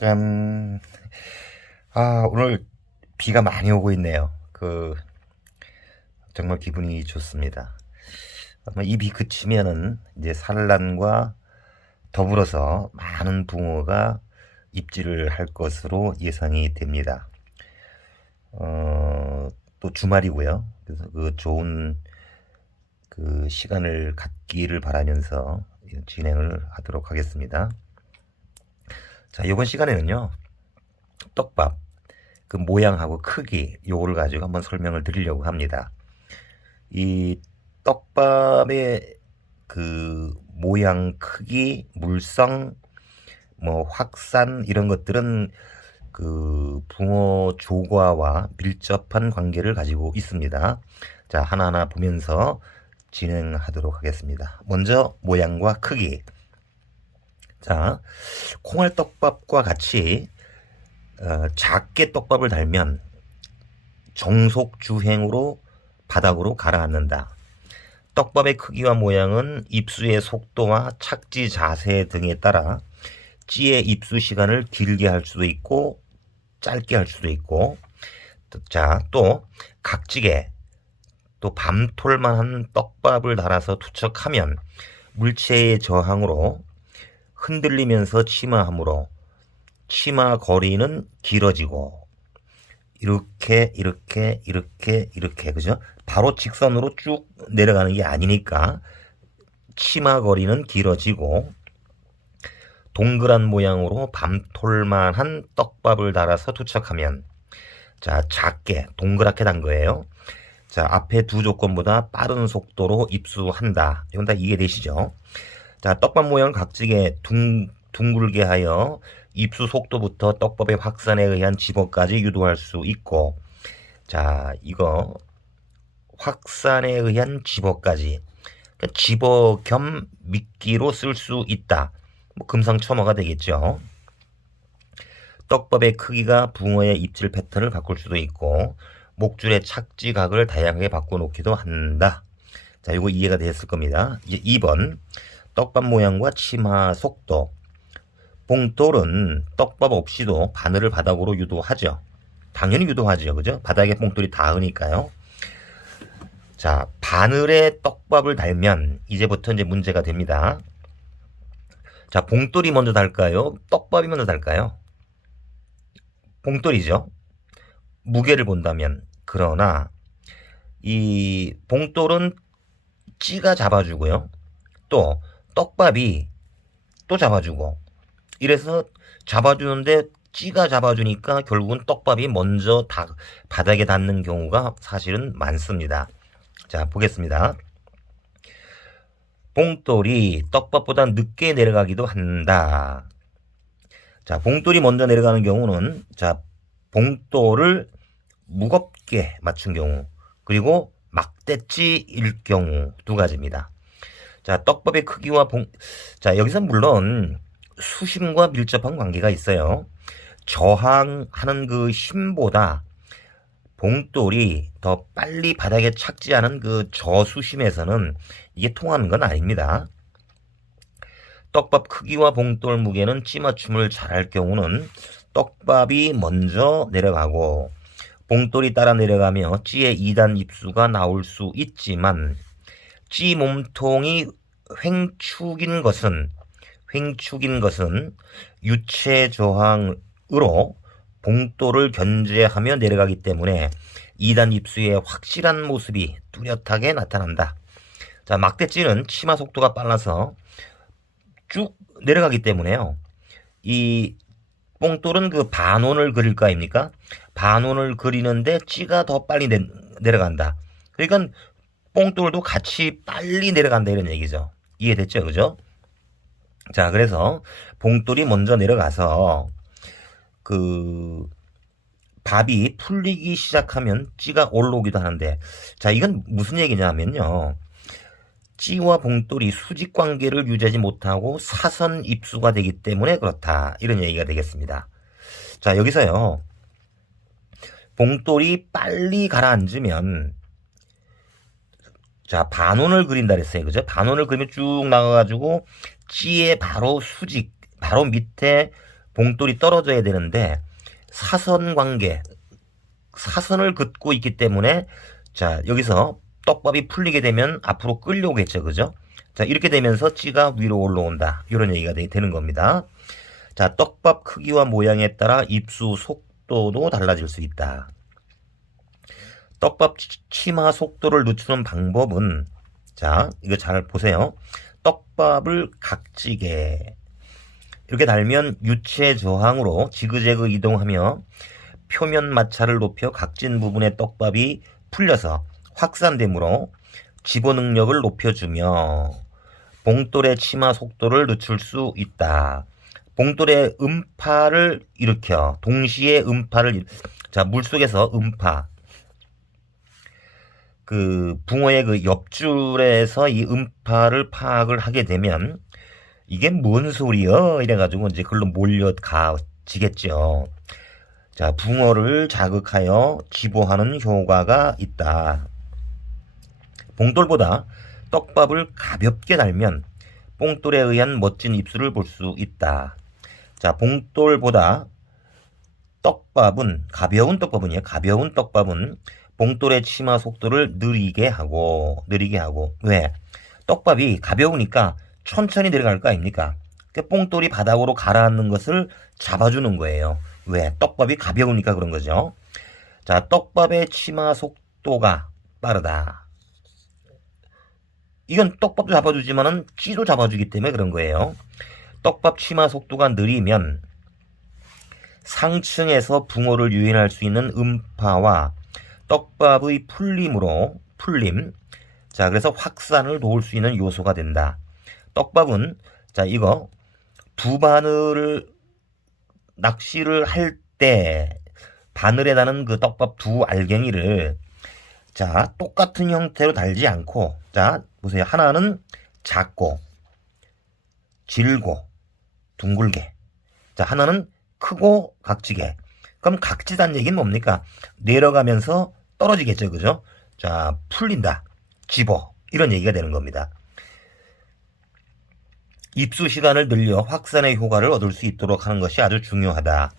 짠. 오늘 비가 많이 오고 있네요. 정말 기분이 좋습니다. 아마 이 비 그치면은 이제 산란과 더불어서 많은 붕어가 입질을 할 것으로 예상이 됩니다. 또 주말이고요. 그래서 좋은 시간을 갖기를 바라면서 진행을 하도록 하겠습니다. 자, 이번 시간에는요, 떡밥, 모양하고 크기, 요거를 가지고 한번 설명을 드리려고 합니다. 이 떡밥의 모양, 크기, 물성, 확산, 이런 것들은 붕어 조과와 밀접한 관계를 가지고 있습니다. 자, 하나하나 보면서 진행하도록 하겠습니다. 먼저 모양과 크기. 자, 콩알떡밥과 같이 작게 떡밥을 달면 정속주행으로 바닥으로 가라앉는다. 떡밥의 크기와 모양은 입수의 속도와 착지 자세 등에 따라 찌의 입수 시간을 길게 할 수도 있고 짧게 할 수도 있고, 자, 또 각지게 또 밤톨만한 떡밥을 달아서 투척하면 물체의 저항으로 흔들리면서 침하하므로 치마 거리는 길어지고, 이렇게 그죠? 바로 직선으로 쭉 내려가는 게 아니니까 치마 거리는 길어지고, 동그란 모양으로 밤톨만한 떡밥을 달아서 투척하면, 자, 작게 동그랗게 단 거예요. 자, 앞에 두 조건보다 빠른 속도로 입수한다. 이건 다 이해되시죠? 자, 떡밥 모양 각지게 둥글게 하여 입수 속도부터 떡밥의 확산에 의한 집어까지 유도할 수 있고, 자, 이거 확산에 의한 집어까지, 그러니까 집어 겸 미끼로 쓸 수 있다. 금상첨화가 되겠죠. 떡밥의 크기가 붕어의 입질 패턴을 바꿀 수도 있고, 목줄의 착지각을 다양하게 바꿔놓기도 한다. 자, 이거 이해가 됐을 겁니다. 이제 2번. 떡밥 모양과 치마 속도. 봉돌은 떡밥 없이도 바늘을 바닥으로 유도하죠. 당연히 유도하죠. 그죠? 바닥에 봉돌이 닿으니까요. 자, 바늘에 떡밥을 달면 이제부터 이제 문제가 됩니다. 자, 봉돌이 먼저 달까요? 떡밥이 먼저 달까요? 봉돌이죠. 무게를 본다면. 그러나 이 봉돌은 찌가 잡아주고요. 또 떡밥이 또 잡아주고, 이래서 잡아주는데 찌가 잡아주니까 결국은 떡밥이 먼저 바닥에 닿는 경우가 사실은 많습니다. 자, 보겠습니다. 봉돌이 떡밥보다 늦게 내려가기도 한다. 자, 봉돌이 먼저 내려가는 경우는, 자, 봉돌을 무겁게 맞춘 경우, 그리고 막대찌일 경우 두 가지입니다. 자, 떡밥의 크기와 자, 여기서 물론 수심과 밀접한 관계가 있어요. 저항하는 그 힘보다 봉돌이 더 빨리 바닥에 착지하는 그 저수심에서는 이게 통하는 건 아닙니다. 떡밥 크기와 봉돌 무게는 찌맞춤을 잘할 경우는 떡밥이 먼저 내려가고 봉돌이 따라 내려가며 찌의 2단 입수가 나올 수 있지만, 찌 몸통이 횡축인 것은 유체 저항으로 봉돌을 견제하며 내려가기 때문에 2단 입수의 확실한 모습이 뚜렷하게 나타난다. 자, 막대찌는 치마 속도가 빨라서 쭉 내려가기 때문에요. 이 봉돌은 반원을 그릴 거 아닙니까? 반원을 그리는데 찌가 더 빨리 내려간다. 그러니까 봉돌도 같이 빨리 내려간다, 이런 얘기죠. 이해됐죠? 그죠? 자, 그래서 봉돌이 먼저 내려가서 밥이 풀리기 시작하면 찌가 올라오기도 하는데, 자, 이건 무슨 얘기냐면요. 찌와 봉돌이 수직 관계를 유지하지 못하고 사선 입수가 되기 때문에 그렇다, 이런 얘기가 되겠습니다. 자, 여기서요, 봉돌이 빨리 가라앉으면, 자, 반원을 그린다 그랬어요. 그죠? 반원을 그리면 쭉 나가가지고 찌의 바로 밑에 봉돌이 떨어져야 되는데 사선 관계, 사선을 긋고 있기 때문에 자, 여기서 떡밥이 풀리게 되면 앞으로 끌려오겠죠. 그죠? 자, 이렇게 되면서 찌가 위로 올라온다. 이런 얘기가 되는 겁니다. 자, 떡밥 크기와 모양에 따라 입수 속도도 달라질 수 있다. 떡밥 치마 속도를 늦추는 방법은 자, 이거 잘 보세요. 떡밥을 각지게 이렇게 달면 유체 저항으로 지그재그 이동하며 표면 마찰을 높여 각진 부분의 떡밥이 풀려서 확산되므로 집어 능력을 높여주며 봉돌의 치마 속도를 늦출 수 있다. 봉돌의 음파를 일으켜 동시에 자, 물속에서 음파 그 붕어의 그 옆줄에서 이 음파를 파악을 하게 되면 이게 뭔 소리여? 이래가지고 이제 글로 몰려가지겠죠. 자, 붕어를 자극하여 집어하는 효과가 있다. 봉돌보다 떡밥을 가볍게 달면 봉돌에 의한 멋진 입술을 볼 수 있다. 자, 봉돌보다 가벼운 떡밥은 봉돌의 치마 속도를 느리게 하고. 왜? 떡밥이 가벼우니까 천천히 내려갈 거 아닙니까? 뽕돌이 바닥으로 가라앉는 것을 잡아주는 거예요. 왜? 떡밥이 가벼우니까 그런 거죠. 자, 떡밥의 치마 속도가 빠르다. 이건 떡밥도 잡아주지만은 찌도 잡아주기 때문에 그런 거예요. 떡밥 치마 속도가 느리면 상층에서 붕어를 유인할 수 있는 음파와 떡밥의 풀림. 자, 그래서 확산을 도울 수 있는 요소가 된다. 떡밥은 자, 이거 두 바늘을 낚시를 할 때 바늘에 다는 그 떡밥 두 알갱이를 자, 똑같은 형태로 달지 않고 자, 보세요. 하나는 작고 질고 둥글게. 자, 하나는 크고 각지게. 그럼 각지다는 얘기는 뭡니까? 내려가면서 떨어지겠죠. 그죠? 자, 풀린다. 집어. 이런 얘기가 되는 겁니다. 입수 시간을 늘려 확산의 효과를 얻을 수 있도록 하는 것이 아주 중요하다.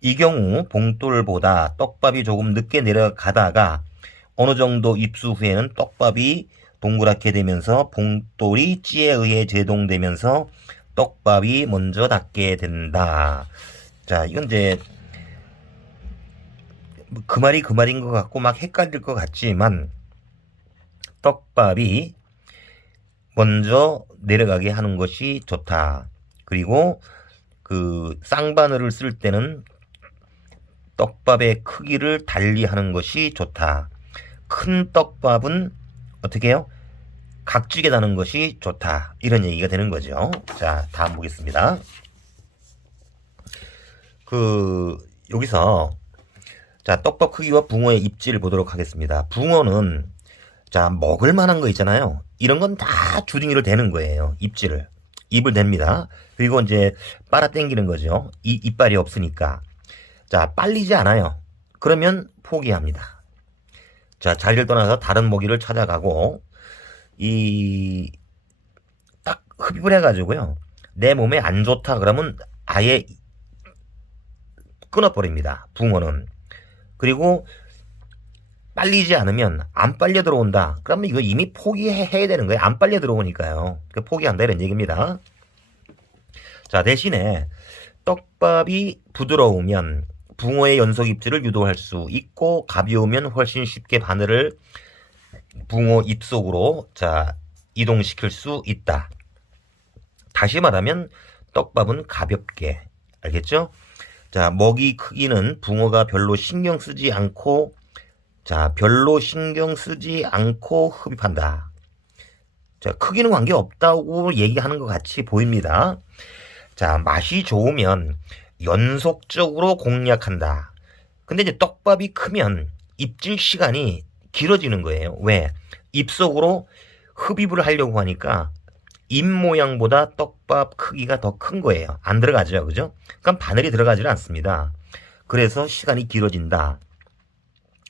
이 경우 봉돌보다 떡밥이 조금 늦게 내려가다가 어느 정도 입수 후에는 떡밥이 동그랗게 되면서 봉돌이 찌에 의해 제동되면서 떡밥이 먼저 닿게 된다. 자, 이건 이제 그 말이 그 말인 것 같고 막 헷갈릴 것 같지만 떡밥이 먼저 내려가게 하는 것이 좋다. 그리고 그 쌍바늘을 쓸 때는 떡밥의 크기를 달리하는 것이 좋다. 큰 떡밥은 어떻게 해요? 각지게 다는 것이 좋다. 이런 얘기가 되는 거죠. 자, 다음 보겠습니다. 여기서 자, 떡밥 크기와 붕어의 입질을 보도록 하겠습니다. 붕어는 자, 먹을 만한 거 있잖아요. 이런 건 다 주둥이를 대는 거예요. 입을 댑니다. 그리고 이제 빨아 당기는 거죠. 이빨이 없으니까. 자, 빨리지 않아요. 그러면 포기합니다. 자, 자리를 떠나서 다른 먹이를 찾아가고 딱 흡입을 해가지고요. 내 몸에 안 좋다 그러면 아예 끊어버립니다. 붕어는. 그리고 빨리지 않으면 안 빨려 들어온다. 그러면 이거 이미 포기해야 되는 거예요. 안 빨려 들어오니까요. 포기한다 이런 얘기입니다. 자, 대신에 떡밥이 부드러우면 붕어의 연속 입질을 유도할 수 있고 가벼우면 훨씬 쉽게 바늘을 붕어 입 속으로 자, 이동시킬 수 있다. 다시 말하면 떡밥은 가볍게. 알겠죠? 자, 먹이 크기는 붕어가 별로 신경 쓰지 않고 흡입한다. 자, 크기는 관계없다고 얘기하는 것 같이 보입니다. 자, 맛이 좋으면 연속적으로 공략한다. 근데 이제 떡밥이 크면 입질 시간이 길어지는 거예요. 왜? 입속으로 흡입을 하려고 하니까 입 모양보다 떡밥 크기가 더 큰 거예요. 안 들어가죠. 그죠? 그럼 바늘이 들어가지는 않습니다. 그래서 시간이 길어진다.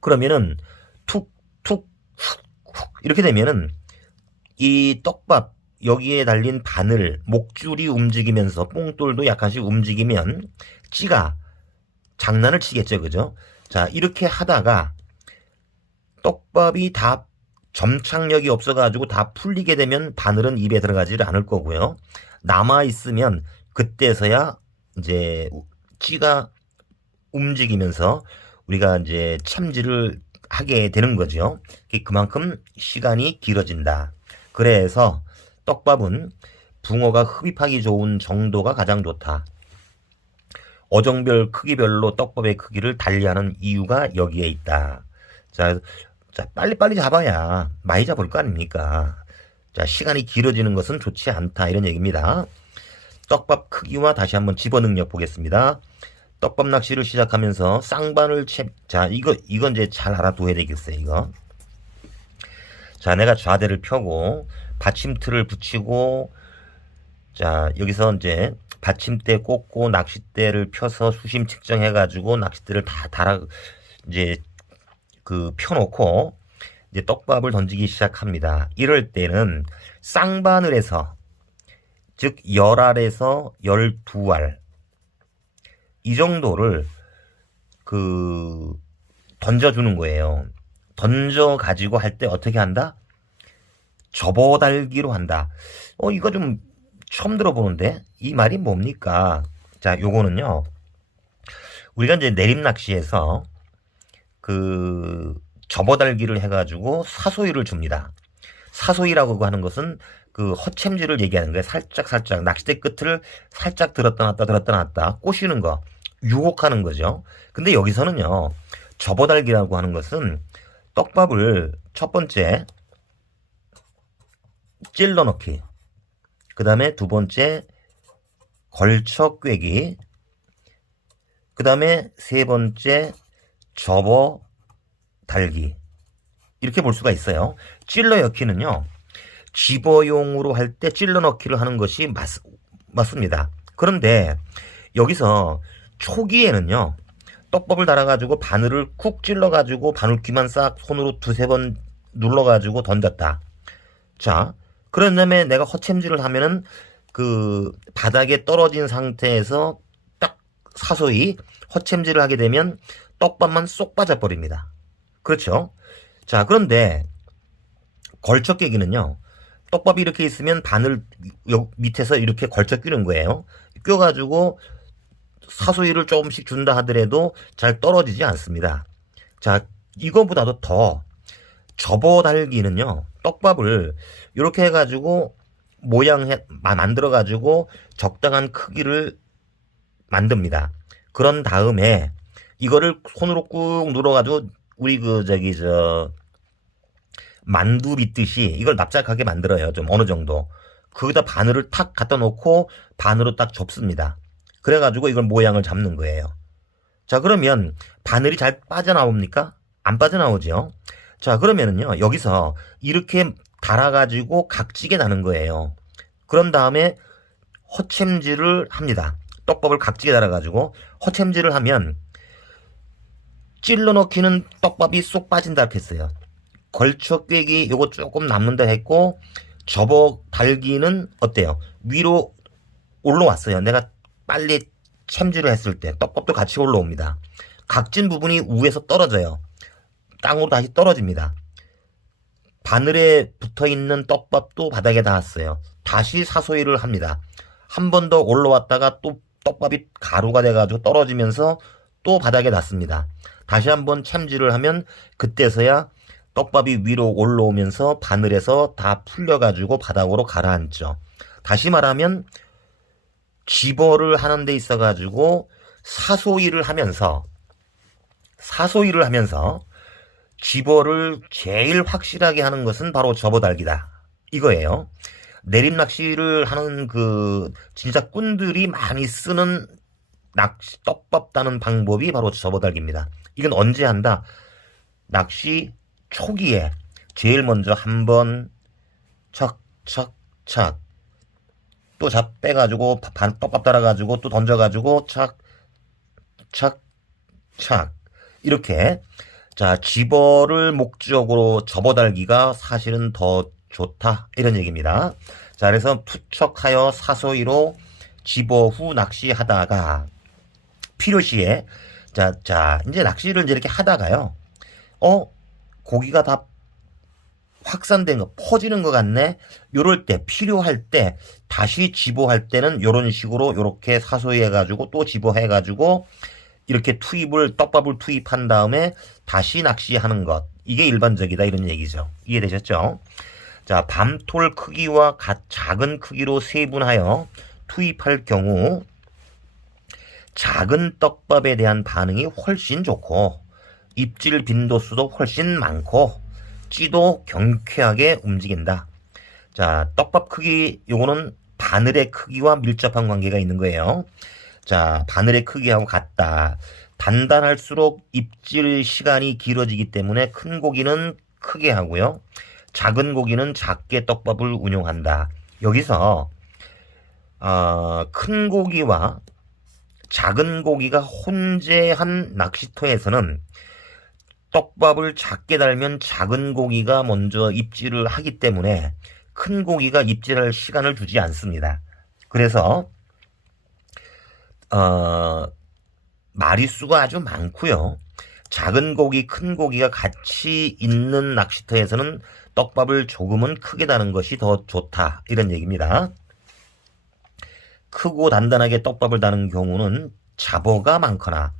그러면은 툭 이렇게 되면은 이 떡밥 여기에 달린 바늘, 목줄이 움직이면서 뽕돌도 약간씩 움직이면 찌가 장난을 치겠죠. 그죠? 자, 이렇게 하다가 떡밥이 다 점착력이 없어가지고 다 풀리게 되면 바늘은 입에 들어가지를 않을 거고요. 남아있으면 그때서야 이제 찌가 움직이면서 우리가 이제 참지를 하게 되는 거죠. 그만큼 시간이 길어진다. 그래서 떡밥은 붕어가 흡입하기 좋은 정도가 가장 좋다. 어종별 크기별로 떡밥의 크기를 달리하는 이유가 여기에 있다. 자, 빨리빨리 잡아야 많이 잡을 거 아닙니까? 자, 시간이 길어지는 것은 좋지 않다. 이런 얘기입니다. 떡밥 크기와 다시 한번 집어 능력 보겠습니다. 떡밥 낚시를 시작하면서 쌍바늘 자, 이건 이제 잘 알아둬야 되겠어요, 이거. 자, 내가 좌대를 펴고, 받침틀을 붙이고, 자, 여기서 이제 받침대 꽂고, 낚싯대를 펴서 수심 측정해가지고, 낚싯대를 다 이제 펴놓고, 이제 떡밥을 던지기 시작합니다. 이럴 때는 쌍바늘에서, 즉, 10알에서 12알, 이 정도를 던져주는 거예요. 던져가지고 할 때 어떻게 한다? 접어달기로 한다. 이거 좀 처음 들어보는데 이 말이 뭡니까? 자, 요거는요. 우리가 이제 내림낚시에서 접어달기를 해가지고 사소리를 줍니다. 사소리라고 하는 것은 허챔질을 얘기하는 거예요. 살짝 낚싯대 끝을 살짝 들었다 놨다 꼬시는 거, 유혹하는 거죠. 근데 여기서는요, 접어달기라고 하는 것은 떡밥을 첫 번째 찔러 넣기, 그 다음에 두 번째 걸쳐 꿰기, 그 다음에 세 번째 접어 달기, 이렇게 볼 수가 있어요. 찔러 넣기는요, 집어용으로 할 때 찔러 넣기를 하는 것이 맞습니다. 그런데 여기서 초기에는요, 떡밥을 달아가지고 바늘을 쿡 찔러가지고 바늘귀만 싹 손으로 두세 번 눌러가지고 던졌다. 자, 그런 다음에 내가 허챔질을 하면은 바닥에 떨어진 상태에서 딱 사소히 허챔질을 하게 되면 떡밥만 쏙 빠져버립니다. 그렇죠? 자, 그런데 걸쳐 깨기는요, 떡밥이 이렇게 있으면 바늘 밑에서 이렇게 걸쳐 끼는 거예요. 껴가지고 사소리를 조금씩 준다 하더라도 잘 떨어지지 않습니다. 자, 이거보다도 더 접어달기는요, 떡밥을 이렇게 해가지고 만들어가지고 적당한 크기를 만듭니다. 그런 다음에 이거를 손으로 꾹 눌러가지고 우리 만두 빚듯이 이걸 납작하게 만들어요. 좀 어느 정도. 거기다 바늘을 탁 갖다 놓고 바늘로 딱 접습니다. 그래가지고 이걸 모양을 잡는 거예요. 자, 그러면 바늘이 잘 빠져나옵니까? 안 빠져나오죠. 자, 그러면은요, 여기서 이렇게 달아가지고 각지게 나는 거예요. 그런 다음에 허챔질을 합니다. 떡밥을 각지게 달아가지고 허챔질을 하면 찔러 넣기는 떡밥이 쏙 빠진다 했어요. 걸쳐 꿰기 요거 조금 남는다 했고, 접어 달기는 어때요? 위로 올라왔어요. 내가 빨리 챔질을 했을 때 떡밥도 같이 올라옵니다. 각진 부분이 위에서 떨어져요. 땅으로 다시 떨어집니다. 바늘에 붙어있는 떡밥도 바닥에 닿았어요. 다시 사소리를 합니다. 한 번 더 올라왔다가 또 떡밥이 가루가 돼가지고 떨어지면서 또 바닥에 닿습니다. 다시 한번 챔질을 하면 그때서야 떡밥이 위로 올라오면서 바늘에서 다 풀려가지고 바닥으로 가라앉죠. 다시 말하면 집어를 하는 데 있어가지고 사소리를 하면서 집어를 제일 확실하게 하는 것은 바로 접어달기다. 이거예요. 내림낚시를 하는 진짜 꾼들이 많이 쓰는 떡밥 따는 방법이 바로 접어달기입니다. 이건 언제 한다? 낚시 초기에 제일 먼저 한번 착착착 또 빼가지고 떡밥 달아가지고 또 던져가지고 착착착 이렇게. 자, 집어를 목적으로 접어달기가 사실은 더 좋다 이런 얘기입니다. 자, 그래서 투척하여 사소이로 집어 후 낚시하다가 필요시에 자 이제 낚시를 이제 이렇게 하다가요. 고기가 다 확산된 거 퍼지는 것 같네. 요럴 때 필요할 때 다시 집어할 때는 요런 식으로 요렇게 사소히 해가지고 또 집어해가지고 이렇게 떡밥을 투입한 다음에 다시 낚시하는 것. 이게 일반적이다 이런 얘기죠. 이해되셨죠? 자, 밤톨 크기와 작은 크기로 세분하여 투입할 경우 작은 떡밥에 대한 반응이 훨씬 좋고 입질 빈도수도 훨씬 많고 찌도 경쾌하게 움직인다. 자, 떡밥 크기 요거는 바늘의 크기와 밀접한 관계가 있는 거예요. 자, 바늘의 크기하고 같다. 단단할수록 입질 시간이 길어지기 때문에 큰 고기는 크게 하고요. 작은 고기는 작게 떡밥을 운용한다. 여기서 큰 고기와 작은 고기가 혼재한 낚시터에서는 떡밥을 작게 달면 작은 고기가 먼저 입질을 하기 때문에 큰 고기가 입질할 시간을 주지 않습니다. 그래서 마리수가 아주 많고요. 작은 고기, 큰 고기가 같이 있는 낚시터에서는 떡밥을 조금은 크게 다는 것이 더 좋다. 이런 얘기입니다. 크고 단단하게 떡밥을 다는 경우는 잡어가 많거나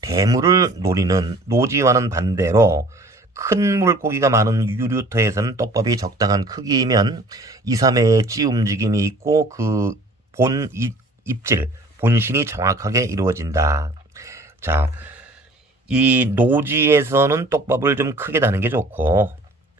대물을 노리는 노지와는 반대로 큰 물고기가 많은 유류터에서는 떡밥이 적당한 크기이면 2, 3회의 찌 움직임이 있고 그 입질, 본신이 정확하게 이루어진다. 자, 이 노지에서는 떡밥을 좀 크게 다는 게 좋고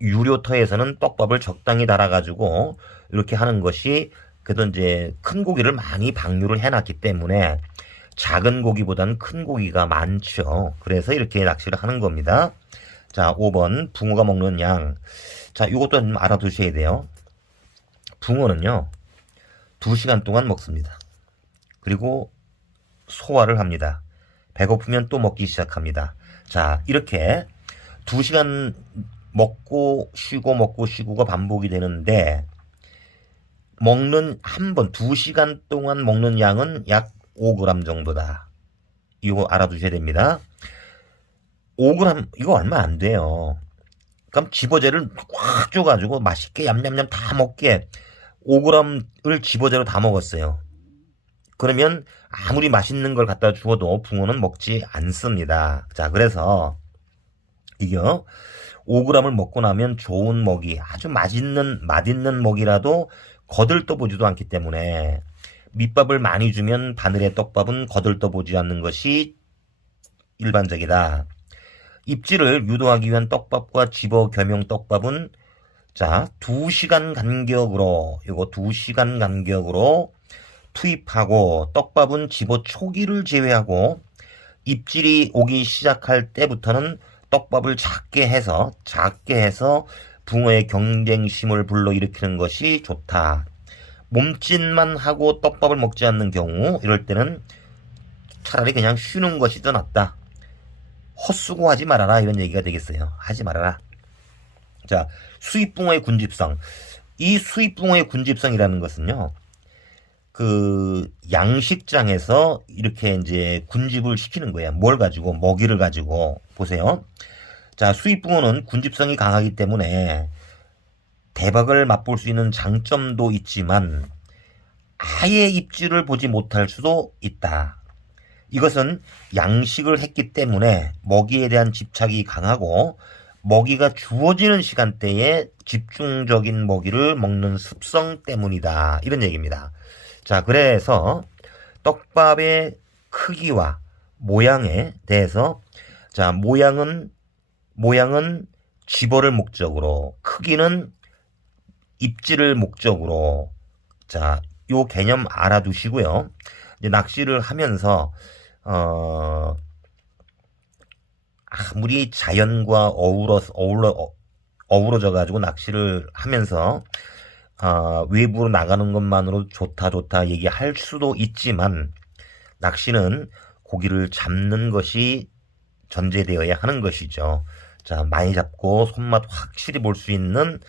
유료터에서는 떡밥을 적당히 달아가지고 이렇게 하는 것이 그래도 이제 큰 고기를 많이 방류를 해놨기 때문에 작은 고기보다는 큰 고기가 많죠. 그래서 이렇게 낚시를 하는 겁니다. 자, 5번 붕어가 먹는 양. 자, 이것도 좀 알아두셔야 돼요. 붕어는요 2시간 동안 먹습니다. 그리고 소화를 합니다. 배고프면 또 먹기 시작합니다. 자, 이렇게 2시간 먹고 쉬고가 반복이 되는데 먹는 한 번 2시간 동안 먹는 양은 약 5g 정도다. 이거 알아두셔야 됩니다. 5g 이거 얼마 안 돼요. 그럼 집어제를 꽉 줘가지고 맛있게 얌얌얌 다 먹게 5g을 집어제로 다 먹었어요. 그러면 아무리 맛있는 걸 갖다 주어도 붕어는 먹지 않습니다. 자, 그래서 이거 5g을 먹고 나면 좋은 먹이, 아주 맛있는 먹이라도 거들떠보지도 않기 때문에 밑밥을 많이 주면 바늘의 떡밥은 거들떠보지 않는 것이 일반적이다. 입질을 유도하기 위한 떡밥과 집어 겸용 떡밥은 자 2시간 간격으로 이거 2시간 간격으로 투입하고 떡밥은 집어 초기를 제외하고 입질이 오기 시작할 때부터는 떡밥을 작게 해서 붕어의 경쟁심을 불러일으키는 것이 좋다. 몸짓만 하고 떡밥을 먹지 않는 경우 이럴 때는 차라리 그냥 쉬는 것이 더 낫다. 헛수고하지 말아라 이런 얘기가 되겠어요. 하지 말아라. 자, 수입붕어의 군집성. 이 수입붕어의 군집성이라는 것은요. 그 양식장에서 이렇게 이제 군집을 시키는 거예요. 뭘 가지고? 먹이를 가지고. 보세요. 자, 수입붕어는 군집성이 강하기 때문에 대박을 맛볼 수 있는 장점도 있지만 아예 입질을 보지 못할 수도 있다. 이것은 양식을 했기 때문에 먹이에 대한 집착이 강하고 먹이가 주어지는 시간대에 집중적인 먹이를 먹는 습성 때문이다. 이런 얘기입니다. 자, 그래서 떡밥의 크기와 모양에 대해서 자, 모양은 집어를 목적으로, 크기는 입질을 목적으로. 자, 요 개념 알아두시고요. 이제 낚시를 하면서 아무리 자연과 어우러져 가지고 낚시를 하면서 외부로 나가는 것만으로 좋다 얘기할 수도 있지만 낚시는 고기를 잡는 것이 전제되어야 하는 것이죠. 자, 많이 잡고 손맛 확실히 볼 수 있는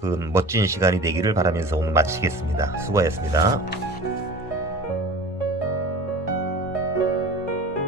그 멋진 시간이 되기를 바라면서 오늘 마치겠습니다. 수고하셨습니다.